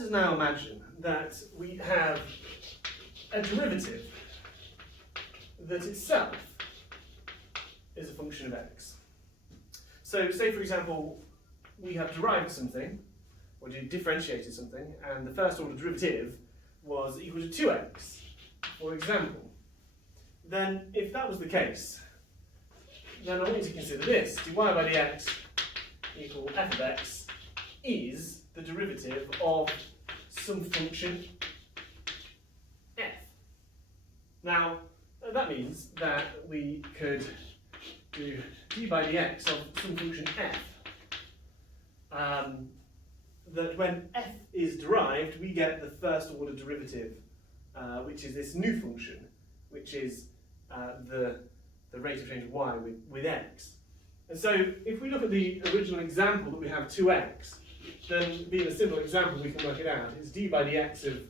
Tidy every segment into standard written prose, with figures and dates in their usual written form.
let us now imagine that we have a derivative that itself is a function of x. So say, for example, we have derived something, or differentiated something, and the first order derivative was equal to 2x, for example. Then, if that was the case, then I want you to consider this. dy by dx equal f of x is the derivative of some function f. Now, that means that we could do d by dx of some function f, that when f is derived, we get the first order derivative, which is this new function, which is the rate of change of y with x. And so if we look at the original example that we have 2x, then being a simple example we can work it out. It's d by dx of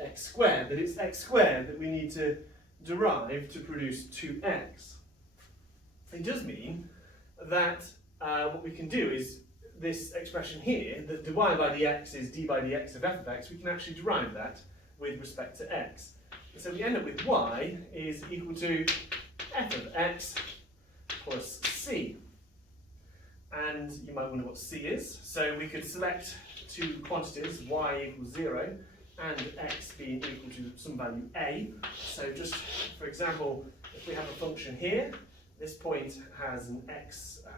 x squared, that it's x squared that we need to derive to produce 2x. It does mean that what we can do is this expression here, that dy by dx is d by dx of f of x, we can actually derive that with respect to x. And so we end up with y is equal to f of x plus c. And you might wonder what c is. So we could select two quantities, y equals 0 and x being equal to some value a. So just for example, if we have a function here, this point has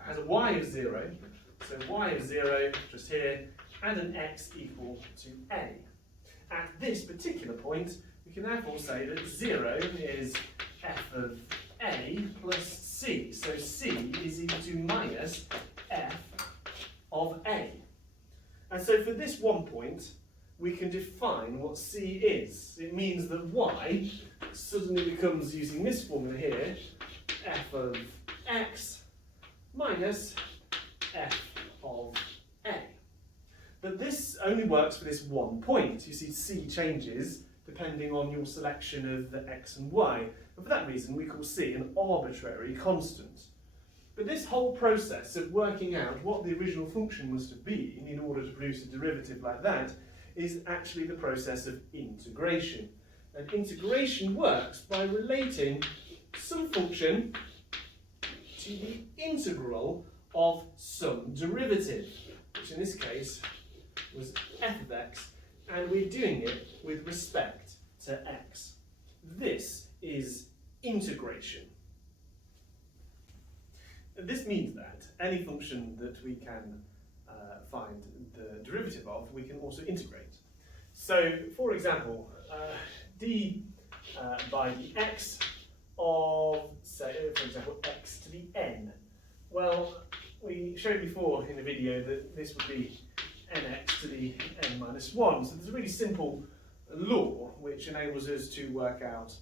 has a y of 0, so y of 0 just here, and an x equal to a. At this particular point, we can therefore say that 0 is f of a plus c. So c is equal to minus f of a. And so for this one point, we can define what c is. It means that y suddenly becomes, using this formula here, f of x minus f of a. But this only works for this one point. You see, c changes depending on your selection of the x and y. And for that reason, we call c an arbitrary constant. But this whole process of working out what the original function must have been in order to produce a derivative like that is actually the process of integration. And integration works by relating some function to the integral of some derivative, which in this case was f of x, and we're doing it with respect to x. This is integration. And this means that any function that we can find the derivative of, we can also integrate. So, for example, d by dx of, say, for example, x to the n. Well, we showed before in the video that this would be nx to the n minus 1. So there's a really simple law which enables us to work out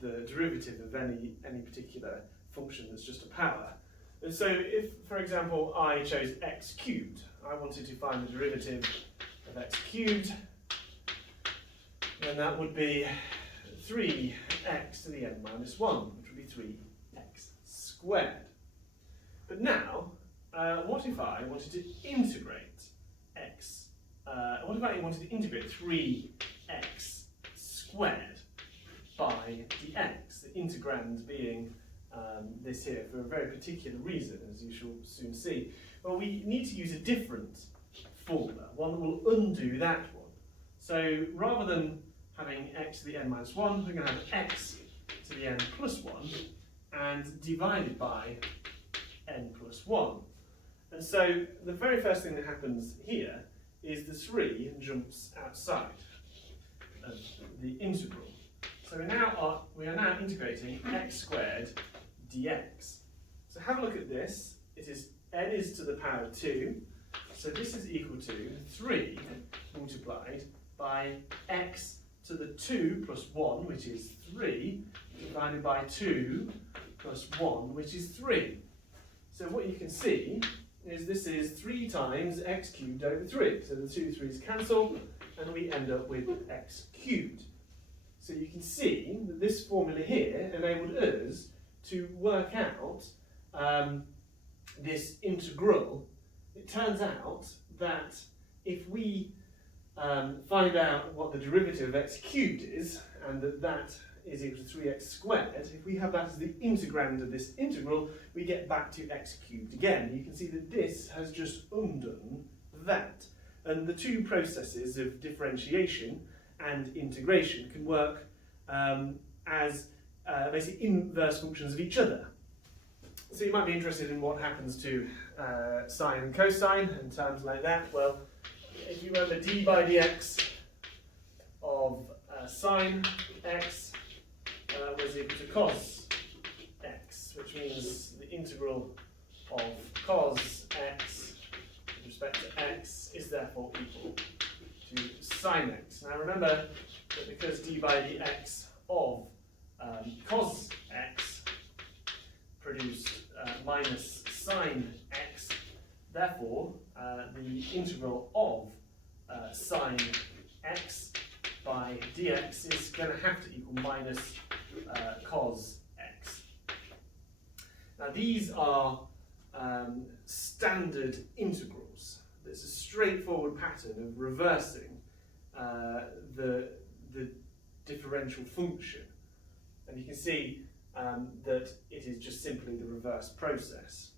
the derivative of any particular function that's just a power. And so if, for example, I chose x cubed, I wanted to find the derivative of x cubed, then that would be 3x to the n minus 1, which would be 3x squared. But now, what if I wanted to integrate x? What if I wanted to integrate 3x squared by dx, the integrand being this here for a very particular reason, as you shall soon see? Well, we need to use a different formula, one that will undo that one. So rather than having x to the n minus 1, we're going to have x to the n plus 1 and divided by n plus 1. And so the very first thing that happens here is the 3 jumps outside of the integral. So we are now integrating x squared dx. So have a look at this. It is n is to the power of 2. So this is equal to 3 multiplied by x to the 2 plus 1, which is 3, divided by 2 plus 1, which is 3. So what you can see is this is 3 times x cubed over 3. So the 2 3's cancel, and we end up with x cubed. So you can see that this formula here enabled us to work out this integral. It turns out that if we find out what the derivative of x cubed is, and that is equal to 3x squared. If we have that as the integrand of this integral, we get back to x cubed again. You can see that this has just undone that. And the two processes of differentiation and integration can work as basically inverse functions of each other. So you might be interested in what happens to sine and cosine and terms like that. Well, if you remember, d by dx of sine x was equal to cos x, which means the integral of cos x with respect to x is therefore equal to sine x. Now remember that because d by dx of cos x produced minus sine x, therefore the integral of sine x by dx is going to have to equal minus cos x. Now these are standard integrals. There's a straightforward pattern of reversing the differential function, and you can see that it is just simply the reverse process.